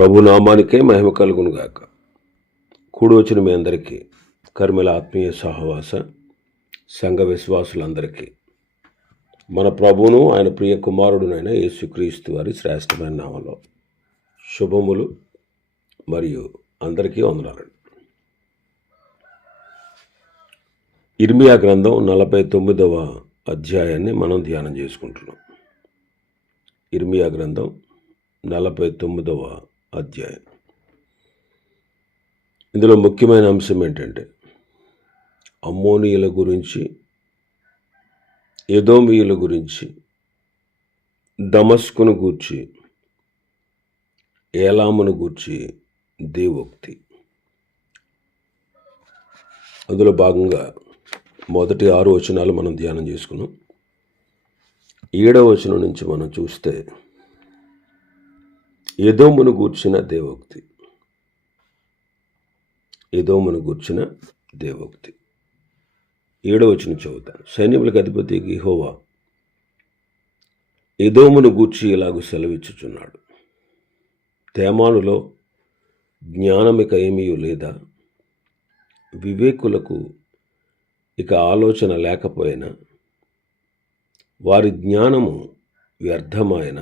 ప్రభు నామానికే మహిమ కలుగును గాక. కూడి వచ్చిన మీ అందరికీ కర్మల ఆత్మీయ సహవాస సంఘ విశ్వాసులందరికీ మన ప్రభువును ఆయన ప్రియ కుమారుడునైన యేసుక్రీస్తు వారి శ్రేష్టమైన నామంలో శుభములు మరియు అందరికీ వందనాలండి. ఇర్మియా గ్రంథం 49వ అధ్యాయాన్ని మనం ధ్యానం చేసుకుంటున్నాం. ఇర్మియా గ్రంథం 49వ అధ్యాయం. ఇందులో ముఖ్యమైన అంశం ఏంటంటే అమ్మోనీయుల గురించి, ఎదోమీయుల గురించి, దమస్కును గూర్చి, ఏలామును గూర్చి దేవోక్తి. అందులో భాగంగా మొదటి 6 వచనాలు మనం ధ్యానం చేసుకున్నాం. 7వ వచనం నుంచి మనం చూస్తే ఎదోమును గూర్చిన దేవోక్తి. ఎదోమును గూర్చిన దేవోక్తి 7వ వచనం చదువుతాను. సైన్యములకు అధిపతి యెహోవా ఎదోమును గూర్చి ఇలాగూ సెలవిచ్చుచున్నాడు. తేమానులో జ్ఞానమిక ఏమీ లేదా, వివేకులకు ఇక ఆలోచన లేకపోయినా, వారి జ్ఞానము వ్యర్థమైన,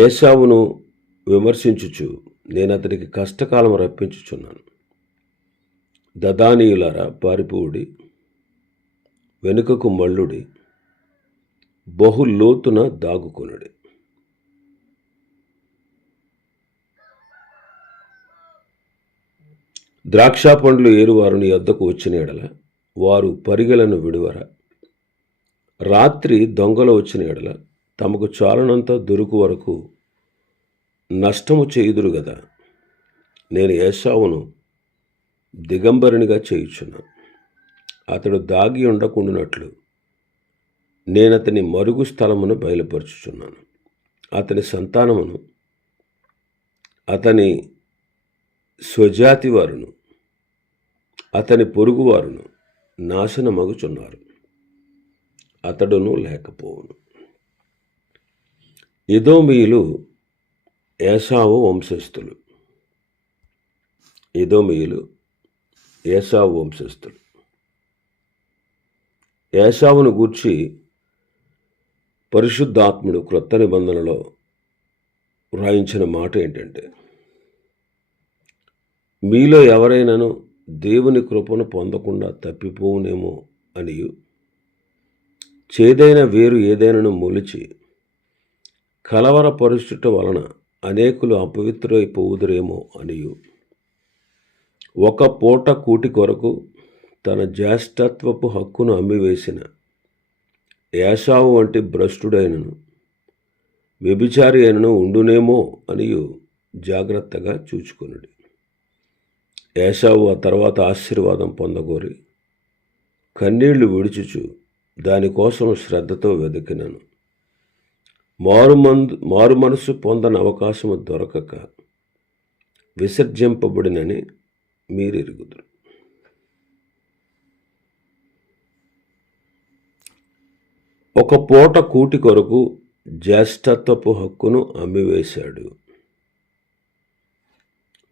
ఏశావును విమర్శించుచు నేను అతనికి కష్టకాలం రప్పించుచున్నాను. దదానీయులారా పారిపోవుడి, వెనుకకు మల్లుడి, బహు లోతున దాగుకొనుడి. ద్రాక్ష పండ్లు ఏరువారు నీ వద్దకు వచ్చిన ఎడల వారు పరిగెలను విడువరా? రాత్రి దొంగలు వచ్చిన ఎడల తమకు చాలనంత దొరుకు వరకు నష్టము చేయుదురు గదా. నేను ఏశావును దిగంబరునిగా చేయుచున్నాను. అతడు దాగి ఉండకుండానట్లు నేను అతని మరుగు స్థలమును బయలుపరుచుచున్నాను. అతని సంతానమును, అతని స్వజాతి వారును, అతని పొరుగువారును నాశనమగుచున్నారు. అతడును లేకపోవును. ఎదోమీయులు ఏశావు వంశస్థులు. ఎదోమీయులు ఏశావు వంశస్థులు. ఏశావును గూర్చి పరిశుద్ధాత్ముడు క్రొత్త నిబంధనలో వ్రాయించిన మాట ఏంటంటే, మీలో ఎవరైనాను దేవుని కృపను పొందకుండా తప్పిపోవునేమో అనియు, చేదైన వేరు ఏదైనాను మొలిచి కలవరపరుచుట వలన అనేకులు అపవిత్రైపోవుదురేమో అనియు, ఒక పూట కూటి కొరకు తన జ్యేష్ఠత్వపు హక్కును అమ్మివేసిన ఏశావు వంటి భ్రష్టుడైనను వ్యభిచారి అయినను ఉండునేమో అనియు జాగ్రత్తగా చూచుకొనుడి. ఏశావు ఆ తర్వాత ఆశీర్వాదం పొందగోరి కన్నీళ్లు విడుచుచు దానికోసం శ్రద్ధతో వెతికినను మారు మనసు పొందని అవకాశము దొరకక విసర్జింపబడినని మీరెరుగుదురు. ఒక పూట కూటి కొరకు జ్యేష్ఠత్వపు హక్కును అమ్మివేశాడు.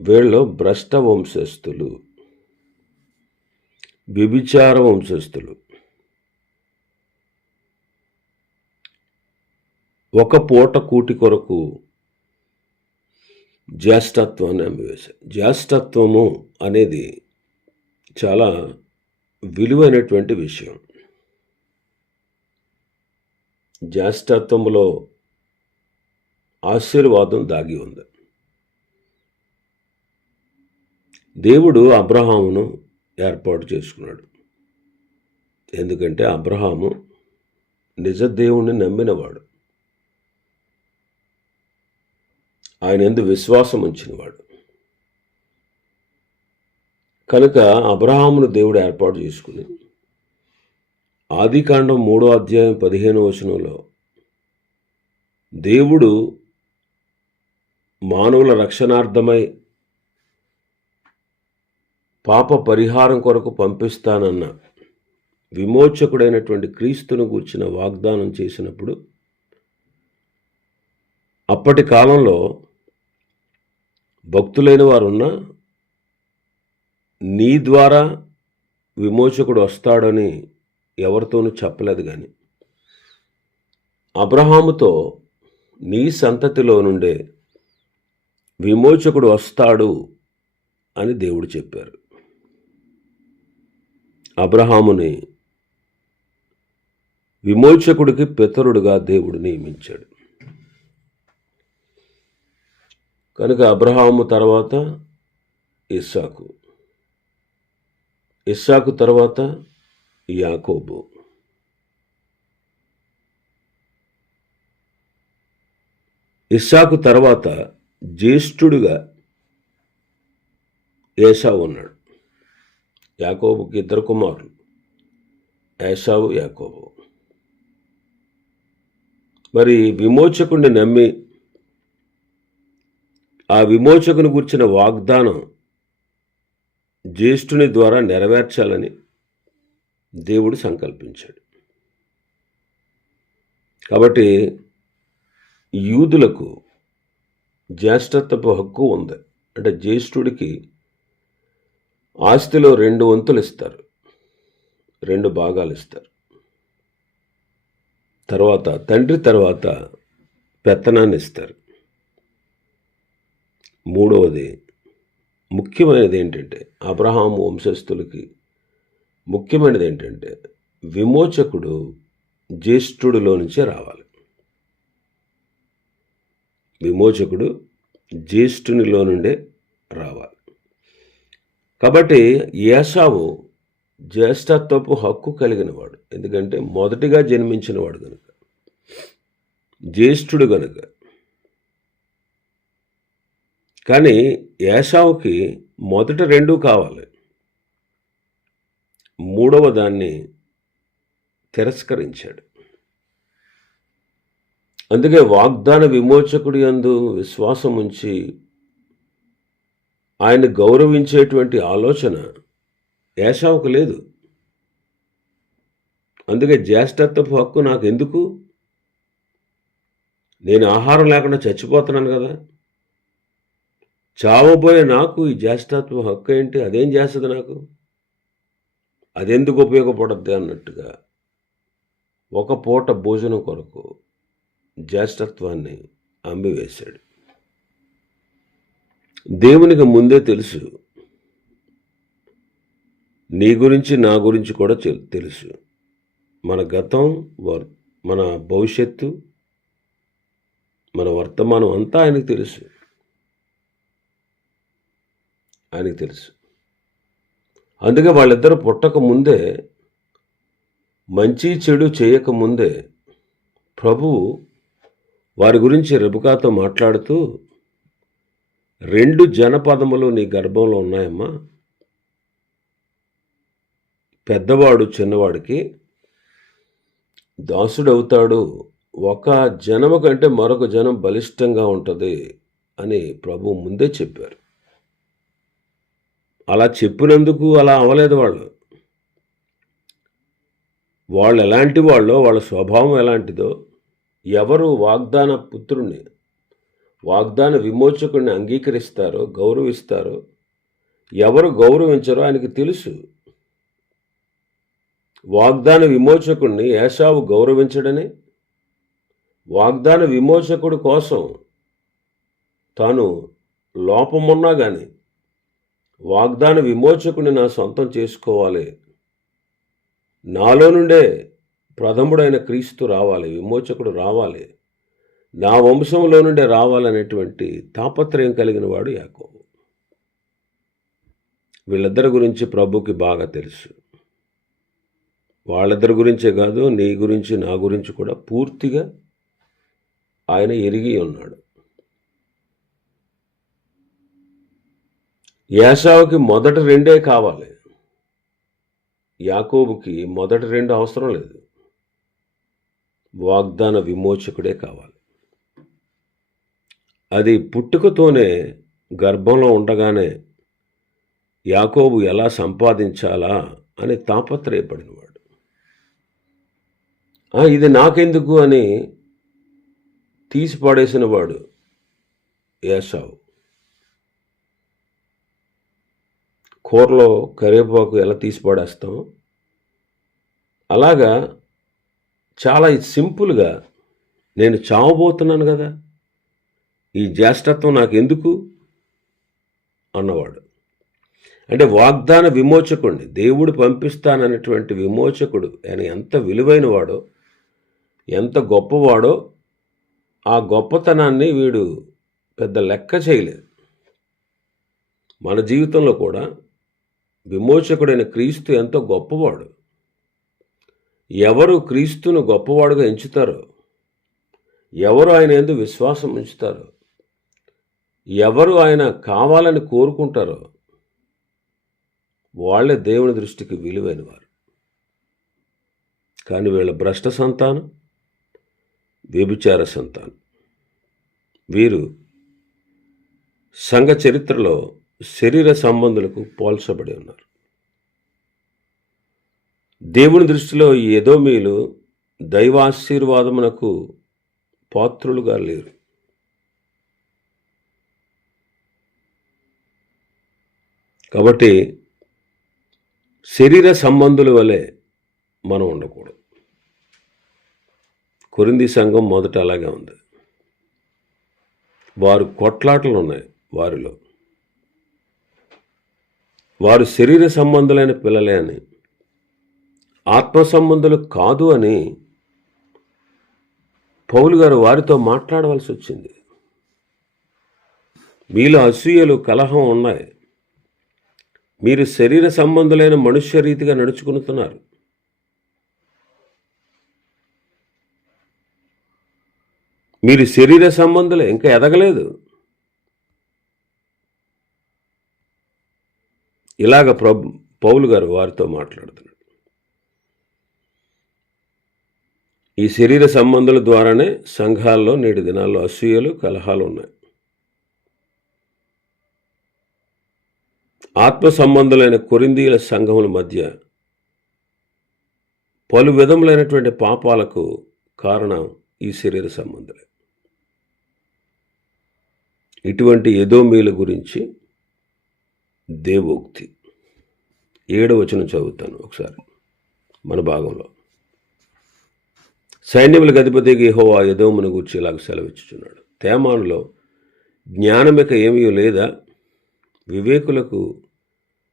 వీళ్ళు భ్రష్ట వంశస్థులు, వ్యభిచార వంశస్థులు. ఒక పూట కూటి కొరకు జ్యేష్ఠత్వాన్ని అమ్మివేశారు. జ్యేష్ఠత్వము అనేది చాలా విలువైనటువంటి విషయం. జ్యేష్ఠత్వములో ఆశీర్వాదం దాగి ఉంది. దేవుడు అబ్రహామును ఏర్పాటు చేసుకున్నాడు. ఎందుకంటే అబ్రహాము నిజ దేవుణ్ణి నమ్మినవాడు, ఆయన యందు విశ్వాసం ఉంచినవాడు. కనుక అబ్రహామును దేవుడు ఏర్పాటు చేసుకుని ఆదికాండం 3వ అధ్యాయం 15వ వచనంలో దేవుడు మానవుల రక్షణార్థమై పాప పరిహారం కొరకు పంపిస్తానన్న విమోచకుడైనటువంటి క్రీస్తును గూర్చిన వాగ్దానం చేసినప్పుడు అప్పటి కాలంలో భక్తులైన వారున్నా నీ ద్వారా విమోచకుడు వస్తాడని ఎవరితోనూ చెప్పలేదు. కానీ అబ్రహాముతో నీ సంతతిలో నుండే విమోచకుడు వస్తాడు అని దేవుడు చెప్పారు. అబ్రహాముని విమోచకుడికి పితరుడుగా దేవుడు నియమించాడు. కనుక అబ్రహాము తర్వాత ఇస్సాకు, ఇస్సాకు తర్వాత యాకోబు, ఇస్సాకు తర్వాత జ్యేష్ఠుడిగా ఏసావు ఉన్నాడు. యాకోబుకి 2 కుమారులు, ఏసావు, యాకోబు. మరి విమోచకుడిని నమ్మి ఆ విమోచకుని గురించిన వాగ్దానం జ్యేష్ఠుని ద్వారా నెరవేర్చాలని దేవుడు సంకల్పించాడు. కాబట్టి యూదులకు జ్యేష్ఠత్వపు హక్కు ఉంది. అంటే జ్యేష్ఠుడికి ఆస్తిలో 2 వంతులు ఇస్తారు, 2 భాగాలు ఇస్తారు. తర్వాత తండ్రి తర్వాత పెత్తనాన్ని ఇస్తారు. మూడవది ముఖ్యమైనది ఏంటంటే, అబ్రహాము వంశస్థులకి ముఖ్యమైనది ఏంటంటే, విమోచకుడు జ్యేష్ఠుడిలో నుంచే రావాలి. విమోచకుడు జ్యేష్ఠునిలో నుండే రావాలి. కాబట్టి ఏసావు జ్యేష్ఠత్వపు హక్కు కలిగినవాడు. ఎందుకంటే మొదటిగా జన్మించినవాడు కనుక, జ్యేష్ఠుడు కనుక. కానీ ఏసావుకి మొదట 2 కావాలి, మూడవ దాన్ని తిరస్కరించాడు. అందుకే వాగ్దాన విమోచకుడి యందు విశ్వాసం ఉంచి ఆయన గౌరవించేటువంటి ఆలోచన ఏసావుకు లేదు. అందుకే జ్యేష్ఠత్వపు హక్కు నాకు ఎందుకు? నేను ఆహారం లేకుండా చచ్చిపోతున్నాను కదా, చావబోయే నాకు ఈ జ్యేష్ఠత్వ హక్కు ఏంటి? అదేం చేస్తుంది నాకు? అదెందుకు ఉపయోగపడద్ది అన్నట్టుగా ఒక పూట భోజనం కొరకు జ్యేష్ఠత్వాన్ని అమ్మివేశాడు. దేవునికి ముందే తెలుసు, నీ గురించి నా గురించి కూడా తెలుసు. మన గతం, మన భవిష్యత్తు, మన వర్తమానం అంతా ఆయనకు తెలుసు. ఆయనకు తెలుసు. అందుకే వాళ్ళిద్దరూ పుట్టక ముందే, మంచి చెడు చేయకముందే ప్రభువు వారి గురించి రెబెకాతో మాట్లాడుతూ, 2 జనపదములు నీ గర్భంలో ఉన్నాయమ్మా, పెద్దవాడు చిన్నవాడికి దాసుడవుతాడు, ఒక జనము కంటే మరొక జనం బలిష్టంగా ఉంటుంది అని ప్రభు ముందే చెప్పారు. అలా చెప్పినందుకు అలా అవ్వలేదు. వాళ్ళు ఎలాంటి వాళ్ళో, వాళ్ళ స్వభావం ఎలాంటిదో, ఎవరు వాగ్దాన పుత్రుణ్ణి, వాగ్దాన విమోచకుడిని అంగీకరిస్తారో, గౌరవిస్తారో, ఎవరు గౌరవించరో ఆయనకి తెలుసు. వాగ్దాన విమోచకుడిని ఏసావు గౌరవించడని, వాగ్దాన విమోచకుడి కోసం తాను లోపమున్నా కానీ వాగ్దాన విమోచకుడిని నా సొంతం చేసుకోవాలి, నాలో నుండే ప్రథముడైన క్రీస్తు రావాలి, విమోచకుడు రావాలి, నా వంశంలో నుండే రావాలనేటువంటి తాపత్రయం కలిగిన వాడు యాకోబు. వీళ్ళిద్దరి గురించి ప్రభుకి బాగా తెలుసు. వాళ్ళిద్దరి గురించే కాదు, నీ గురించి నా గురించి కూడా పూర్తిగా ఆయన ఎరిగి ఉన్నాడు. ఏసావుకి మొదట 2 కావాలి, యాకోబుకి మొదట 2 అవసరం లేదు. వాగ్దాన విమోచకుడే కావాలి. అది పుట్టుకతోనే, గర్భంలో ఉండగానే యాకోబు ఎలా సంపాదించాలా అని తాపత్రయపడినవాడు. ఇది నాకెందుకు అని తీసి పడేసిన వాడు ఏశావు. కూరలో కరివేపాకు ఎలా తీసి పడేస్తాం, అలాగా చాలా సింపుల్గా నేను చావబోతున్నాను కదా, ఈ జ్యేష్ఠత్వం నాకు ఎందుకు అన్నవాడు. అంటే వాగ్దాన విమోచకుడిని, దేవుడు పంపిస్తాననేటువంటి విమోచకుడు ఆయన ఎంత విలువైన వాడో, ఎంత గొప్పవాడో, ఆ గొప్పతనాన్ని వీడు పెద్ద లెక్క చేయలేదు. మన జీవితంలో కూడా విమోచకుడైన క్రీస్తు ఎంతో గొప్పవాడు. ఎవరు క్రీస్తును గొప్పవాడుగా ఎంచుతారో, ఎవరు ఆయన యందు విశ్వాసం ఉంచుతారో, ఎవరు ఆయన కావాలని కోరుకుంటారో వాళ్ళే దేవుని దృష్టికి విలువైన వారు. కానీ వీళ్ళ భ్రష్ట సంతానం, వ్యభిచార సంతానం, వీరు సంఘ చరిత్రలో శరీర సంబంధులకు పోల్చబడి ఉన్నారు. దేవుని దృష్టిలో ఈ ఎదోమీయులు దైవాశీర్వాదమునకు పాత్రులుగా లేరు. కాబట్టి శరీర సంబంధుల వలె మనం ఉండకూడదు. కొరింథీ సంఘం మొదట అలాగే ఉంది. వారు కొట్లాటలు ఉన్నాయి వారిలో. వారు శరీర సంబంధులైన పిల్లలే అని, ఆత్మ సంబంధులు కాదు అని పౌలు గారు వారితో మాట్లాడవలసి వచ్చింది. మీలో అసూయలు, కలహం ఉన్నాయి. మీరు శరీర సంబంధులైన మనుష్య రీతిగా నడుచుకుంటున్నారు. మీరు శరీర సంబంధులే, ఇంకా ఎదగలేదు. ఇలాగ పౌలు గారు వారితో మాట్లాడుతున్నాడు. ఈ శరీర సంబంధుల ద్వారానే సంఘాల్లో నేటి దినాల్లో అసూయలు, కలహాలు ఉన్నాయి. ఆత్మ సంబంధులైన కొరింథీయుల సంఘముల మధ్య పలు విధములైనటువంటి పాపాలకు కారణం ఈ శరీర సంబంధులే. ఇటువంటి ఎదోమీయుల గురించి దేవోక్తి 7వ వచనం చదువుతాను ఒకసారి మన భాగంలో. సైన్యములకు అధిపతికి యెహోవా ఎదోమును గూర్చి ఇలాగ సెలవిచ్చుచున్నాడు. తేమానులో జ్ఞానమిక ఏమీ లేదా, వివేకులకు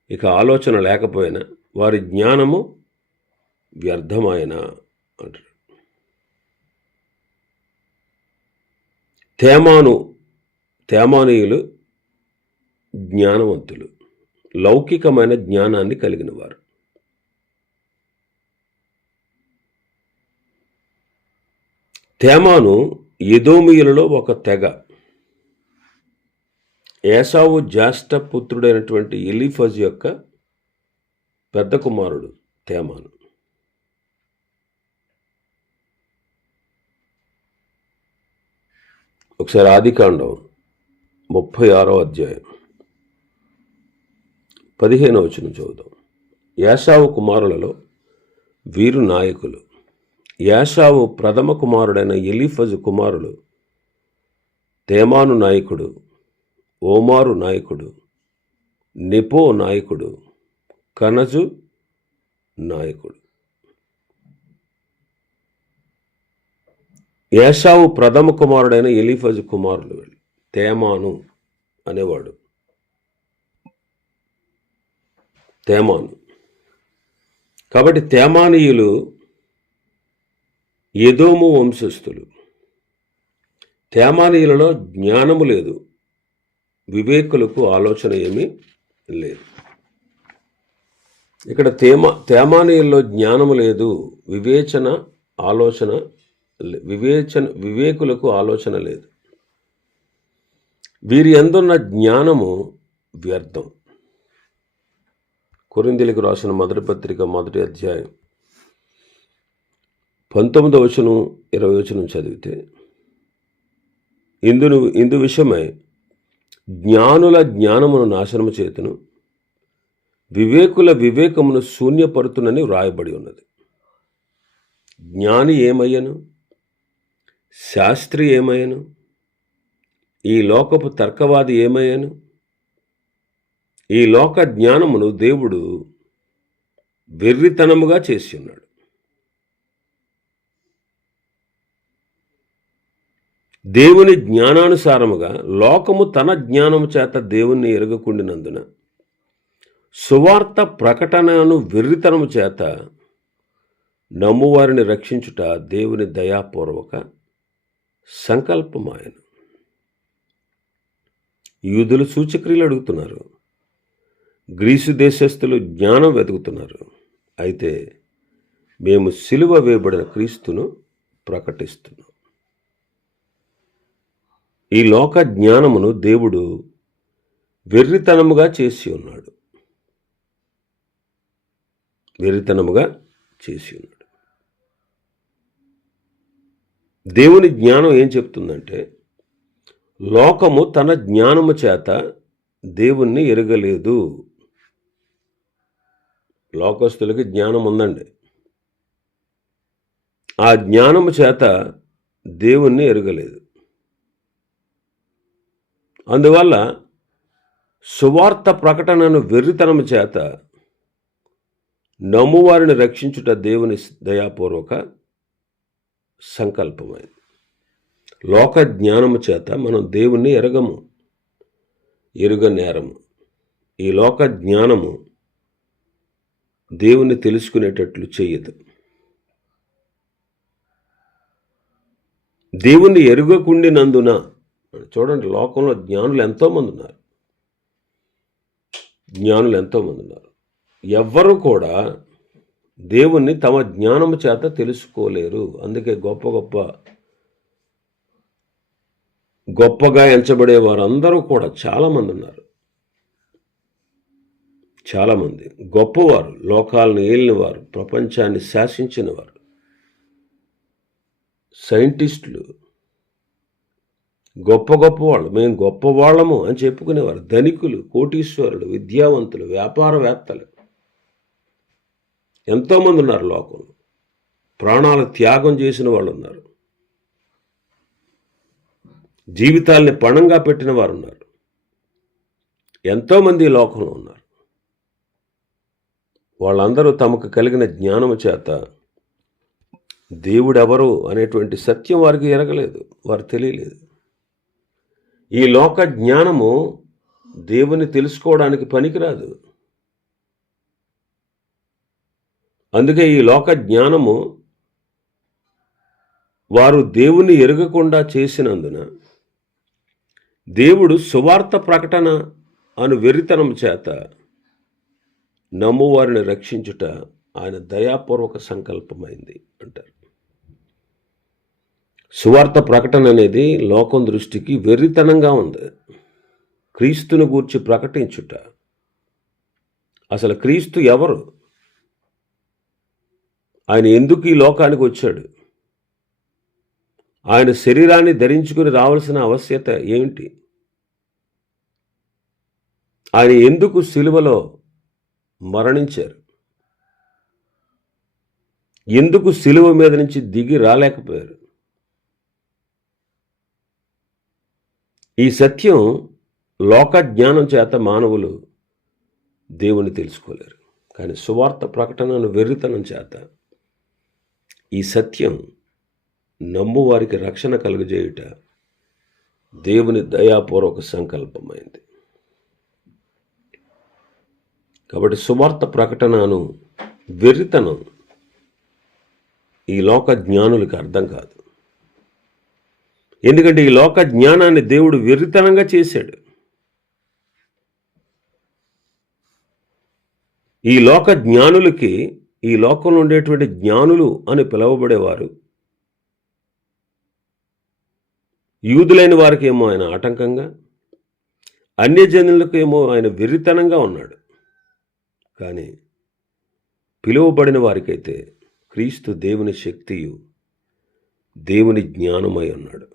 ఇక ఆలోచన లేకపోయినా వారి జ్ఞానము వ్యర్థమాయన అంటారు. తేమానీయులు జ్ఞానవంతులు, లౌకికమైన జ్ఞానాన్ని కలిగిన వారు. తేమాను ఎదోమీయులలో ఒక తెగ. ఏశావు జ్యేష్ఠ పుత్రుడైనటువంటి ఎలీఫజు యొక్క పెద్ద కుమారుడు తేమాను. ఒకసారి ఆదికాండం 36వ అధ్యాయం 15వ వచనం చదువుదాం. ఏశావు కుమారులలో వీరు నాయకులు. ఏశావు ప్రథమ కుమారుడైన ఎలీఫజు కుమారులు తేమాను నాయకుడు, ఓమారు నాయకుడు, నెపో నాయకుడు, కనజు నాయకుడు. ఏశావు ప్రథమ కుమారుడైన ఎలీఫజు కుమారులు వీళ్ళు. తేమాను అనేవాడు తేమాను. కాబట్టి తేమానీయులు ఎదోము వంశస్థులు. తేమానీయులలో జ్ఞానము లేదు, వివేకులకు ఆలోచన ఏమీ లేదు. ఇక్కడ తేమానీయుల్లో జ్ఞానము లేదు, వివేకులకు ఆలోచన లేదు. వీరి యందున్న జ్ఞానము వ్యర్థం. కొరింథీయులకు రాసిన మొదటి పత్రిక 1వ అధ్యాయం 19వ వచనం 20వ వచనం చదివితే, ఇందు విషయమై జ్ఞానుల జ్ఞానమును నాశనము చేతును, వివేకుల వివేకమును శూన్యపరుతునని వ్రాయబడి ఉన్నది. జ్ఞాని ఏమయ్యను? శాస్త్రి ఏమయ్యను? ఈ లోకపు తర్కవాది ఏమయ్యను? ఈ లోక జ్ఞానమును దేవుడు వెర్రితనముగా చేసి ఉన్నాడు. దేవుని జ్ఞానానుసారముగా లోకము తన జ్ఞానము చేత దేవుణ్ణి ఎరగకుండినందున సువార్త ప్రకటనను వెర్రితనము చేత నమ్మువారిని రక్షించుట దేవుని దయాపూర్వక సంకల్పమాయను. యూదులు సూచక్రియలు అడుగుతున్నారు, గ్రీసు దేశస్థులు జ్ఞానం వెతుకుతున్నారు. అయితే మేము సిలువ వేయబడిన క్రీస్తును ప్రకటిస్తున్నాం. ఈ లోక జ్ఞానమును దేవుడు వెర్రితనముగా చేసి ఉన్నాడు. వెర్రితనముగా చేసి ఉన్నాడు. దేవుని జ్ఞానం ఏం చెప్తుందంటే, లోకము తన జ్ఞానము చేత దేవుణ్ణి ఎరగలేదు. లోకస్తులకి జ్ఞానం ఉందండి. ఆ జ్ఞానము చేత దేవుణ్ణి ఎరగలేదు. అందువల్ల సువార్త ప్రకటనను వెర్రితనము చేత నమ్మువారిని రక్షించుట దేవుని దయాపూర్వక సంకల్పమైంది. లోక జ్ఞానము చేత మనం దేవుణ్ణి ఎరుగనేరము. ఈ లోక జ్ఞానము దేవుణ్ణి తెలుసుకునేటట్లు చేయదు. దేవుణ్ణి ఎరుగకుండినందున, చూడండి, లోకంలో జ్ఞానులు ఎంతోమంది ఉన్నారు. ఎవ్వరూ కూడా దేవుణ్ణి తమ జ్ఞానము చేత తెలుసుకోలేరు. అందుకే గొప్పగా ఎంచబడే వారందరూ కూడా చాలామంది ఉన్నారు. చాలామంది గొప్పవారు, లోకాలను ఏలినవారు, ప్రపంచాన్ని శాసించినవారు, సైంటిస్టులు, గొప్పవాళ్ళు, మేము గొప్పవాళ్ళము అని చెప్పుకునేవారు, ధనికులు, కోటీశ్వరులు, విద్యావంతులు, వ్యాపారవేత్తలు ఎంతోమంది ఉన్నారు. లోకంలో ప్రాణాల త్యాగం చేసిన వాళ్ళు ఉన్నారు. జీవితాల్ని పణంగా పెట్టిన వారు ఉన్నారు. ఎంతోమంది ఈ లోకంలో ఉన్నారు. వాళ్ళందరూ తమకు కలిగిన జ్ఞానము చేత దేవుడెవరు అనేటువంటి సత్యం వారికి ఎరగలేదు, వారు తెలియలేదు. ఈ లోక జ్ఞానము దేవుని తెలుసుకోవడానికి పనికిరాదు. అందుకే ఈ లోక జ్ఞానము వారు దేవుని ఎరగకుండా చేసినందున దేవుడు సువార్త ప్రకటన అను వెర్రితనం చేత నమ్మువారిని రక్షించుట ఆయన దయాపూర్వక సంకల్పమైంది అంటారు. సువార్త ప్రకటన అనేది లోకం దృష్టికి వెర్రితనంగా ఉంది. క్రీస్తును గూర్చి ప్రకటించుట. అసలు క్రీస్తు ఎవరు? ఆయన ఎందుకు ఈ లోకానికి వచ్చాడు? ఆయన శరీరాన్ని ధరించుకుని రావాల్సిన ఆవశ్యకత ఏమిటి? ఆయన ఎందుకు సిలువలో మరణించారు? ఎందుకు సిలువ మీద నుంచి దిగి రాలేకపోయారు? ఈ సత్యం లోక జ్ఞానం చేత మానవులు దేవుని తెలుసుకోలేరు. కానీ సువార్త ప్రకటనను వెర్రితనం చేత ఈ సత్యం నమ్మువారికి రక్షణ కలుగజేయుట దేవుని దయాపూర్వక సంకల్పమైంది. కాబట్టి సువార్త ప్రకటనను వెర్రితనం ఈ లోక జ్ఞానులకు అర్థం కాదు. ఎందుకంటే ఈ లోక జ్ఞానాన్ని దేవుడు వెర్రితనంగా చేశాడు. ఈ లోక జ్ఞానులకి, ఈ లోకంలో ఉండేటువంటి జ్ఞానులు అని పిలువబడేవారు యూదులైన వారికి ఏమో ఆయన ఆటంకంగా, అన్యజనులకు ఏమో ఆయన వెర్రితనంగా ఉన్నాడు. కానీ పిలువబడిన వారికైతే క్రీస్తు దేవుని శక్తియు దేవుని జ్ఞానమై ఉన్నాడు.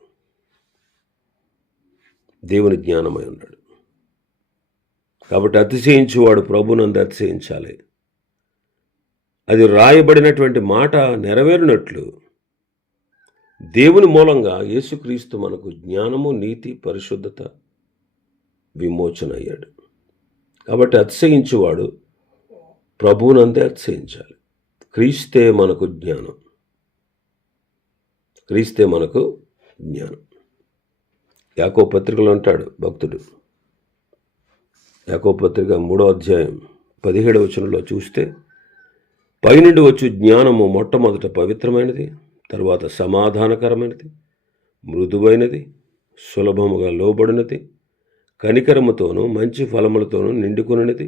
దేవుని జ్ఞానమై ఉన్నాడు. కాబట్టి అతిశయించువాడు ప్రభునందు అతిశయించాలి. అది రాయబడినటువంటి మాట నెరవేరినట్లు దేవుని మూలంగా యేసుక్రీస్తు మనకు జ్ఞానము, నీతి, పరిశుద్ధత, విమోచన అయ్యాడు. కాబట్టి అతిశయించువాడు ప్రభువునందే అతిశయించాలి. క్రీస్తే మనకు జ్ఞానం, క్రీస్తే మనకు జ్ఞానం. యాకోబు పత్రికలో అంటాడు భక్తుడు, యాకోబు పత్రిక 3వ అధ్యాయం 17వ వచనంలో చూస్తే, పైనుండి వచ్చు జ్ఞానము మొట్టమొదట పవిత్రమైనది, తరువాత సమాధానకరమైనది, మృదువైనది, సులభముగా లోబడినది, కనికరముతోనూ మంచి ఫలములతోనూ నిండుకున్నది,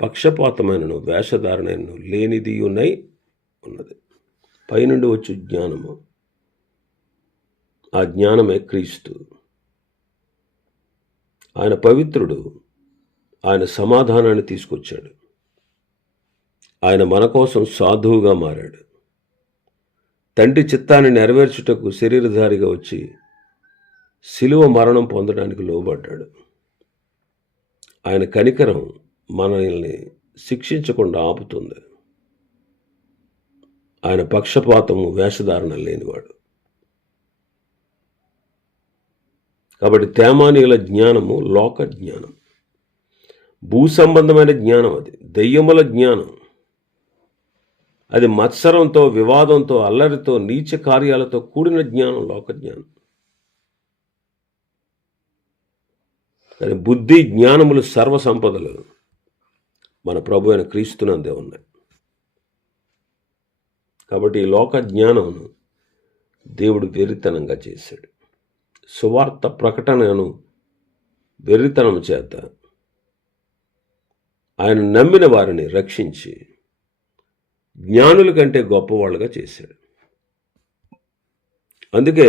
పక్షపాతమైనను వేషధారణను లేనిది ఉన్నది. పైనుండి వచ్చు జ్ఞానము, ఆ జ్ఞానమే క్రీస్తు. ఆయన పవిత్రుడు, ఆయన సమాధానాన్ని తీసుకొచ్చాడు. ఆయన మన కోసం సాధువుగా మారాడు. తండ్రి చిత్తాన్ని నెరవేర్చుటకు శరీరధారిగా వచ్చి శిలువ మరణం పొందడానికి లోబడ్డాడు. ఆయన కనికరం మనల్ని శిక్షించకుండా ఆపుతుంది. ఆయన పక్షపాతము, వేషధారణ లేనివాడు. కాబట్టి తేమానీయుల జ్ఞానము లోక జ్ఞానం, భూ సంబంధమైన జ్ఞానం, అది దెయ్యముల జ్ఞానం. అది మత్సరంతో, వివాదంతో, అల్లరితో, నీచ కార్యాలతో కూడిన జ్ఞానం, లోక జ్ఞానం. కానీ బుద్ధి, జ్ఞానములు, సర్వ సంపదలు మన ప్రభు అయిన క్రీస్తునందే ఉన్నాయి. కాబట్టి ఈ లోక జ్ఞానమును దేవుడు వెర్రితనంగా చేశాడు. సువార్త ప్రకటనను వెర్రితనం చేత ఆయన నమ్మిన వారిని రక్షించి జ్ఞానుల కంటే గొప్పవాళ్ళుగా చేశాడు. అందుకే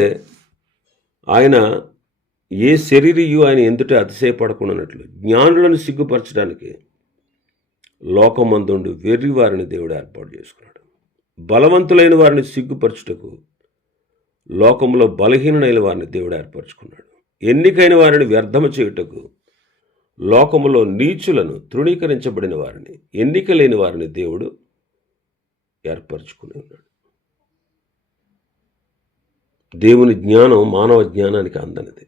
ఆయన ఏ శరీరియు ఆయన ఎందుట అతిశయపడకుండానట్లు జ్ఞానులను సిగ్గుపరచడానికి లోకమందుండు వెర్రి వారిని దేవుడు ఏర్పాటు చేసుకున్నాడు. బలవంతులైన వారిని సిగ్గుపరచుటకు లోకంలో బలహీనులైన వారిని దేవుడు ఏర్పరచుకున్నాడు. ఎన్నికైన వారిని వ్యర్థము చేయుటకు లోకములో నీచులను, తృణీకరించబడిన వారిని, ఎన్నిక లేని వారిని దేవుడు ఏర్పరచుకుని ఉన్నాడు. దేవుని జ్ఞానం మానవ జ్ఞానానికి అందనిది.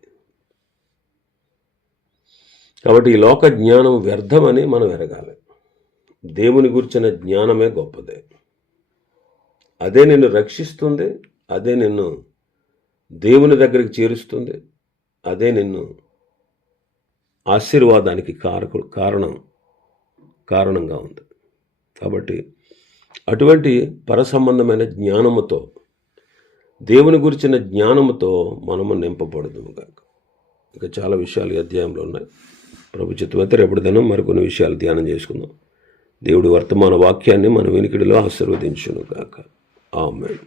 కాబట్టి ఈ లోక జ్ఞానం వ్యర్థమని మనం ఎరగాలి. దేవుని గురించిన జ్ఞానమే గొప్పదే. అదే నిన్ను రక్షిస్తుంది, అదే నిన్ను దేవుని దగ్గరికి చేరుస్తుంది, అదే నిన్ను ఆశీర్వాదానికి కారణంగా ఉంది. కాబట్టి అటువంటి పరసంబంధమైన జ్ఞానముతో, దేవుని గురించిన జ్ఞానముతో మనము నింపబడదుము కాక. ఇంకా చాలా విషయాలు ఈ అధ్యాయంలో ఉన్నాయి. ప్రభు చిత్తమైతే రేపటి దినం మరికొన్ని విషయాలు ధ్యానం చేసుకుందాం. దేవుడి వర్తమాన వాక్యాన్ని మన వినికిడిలో ఆశీర్వదించును గాక. ఆమేన్.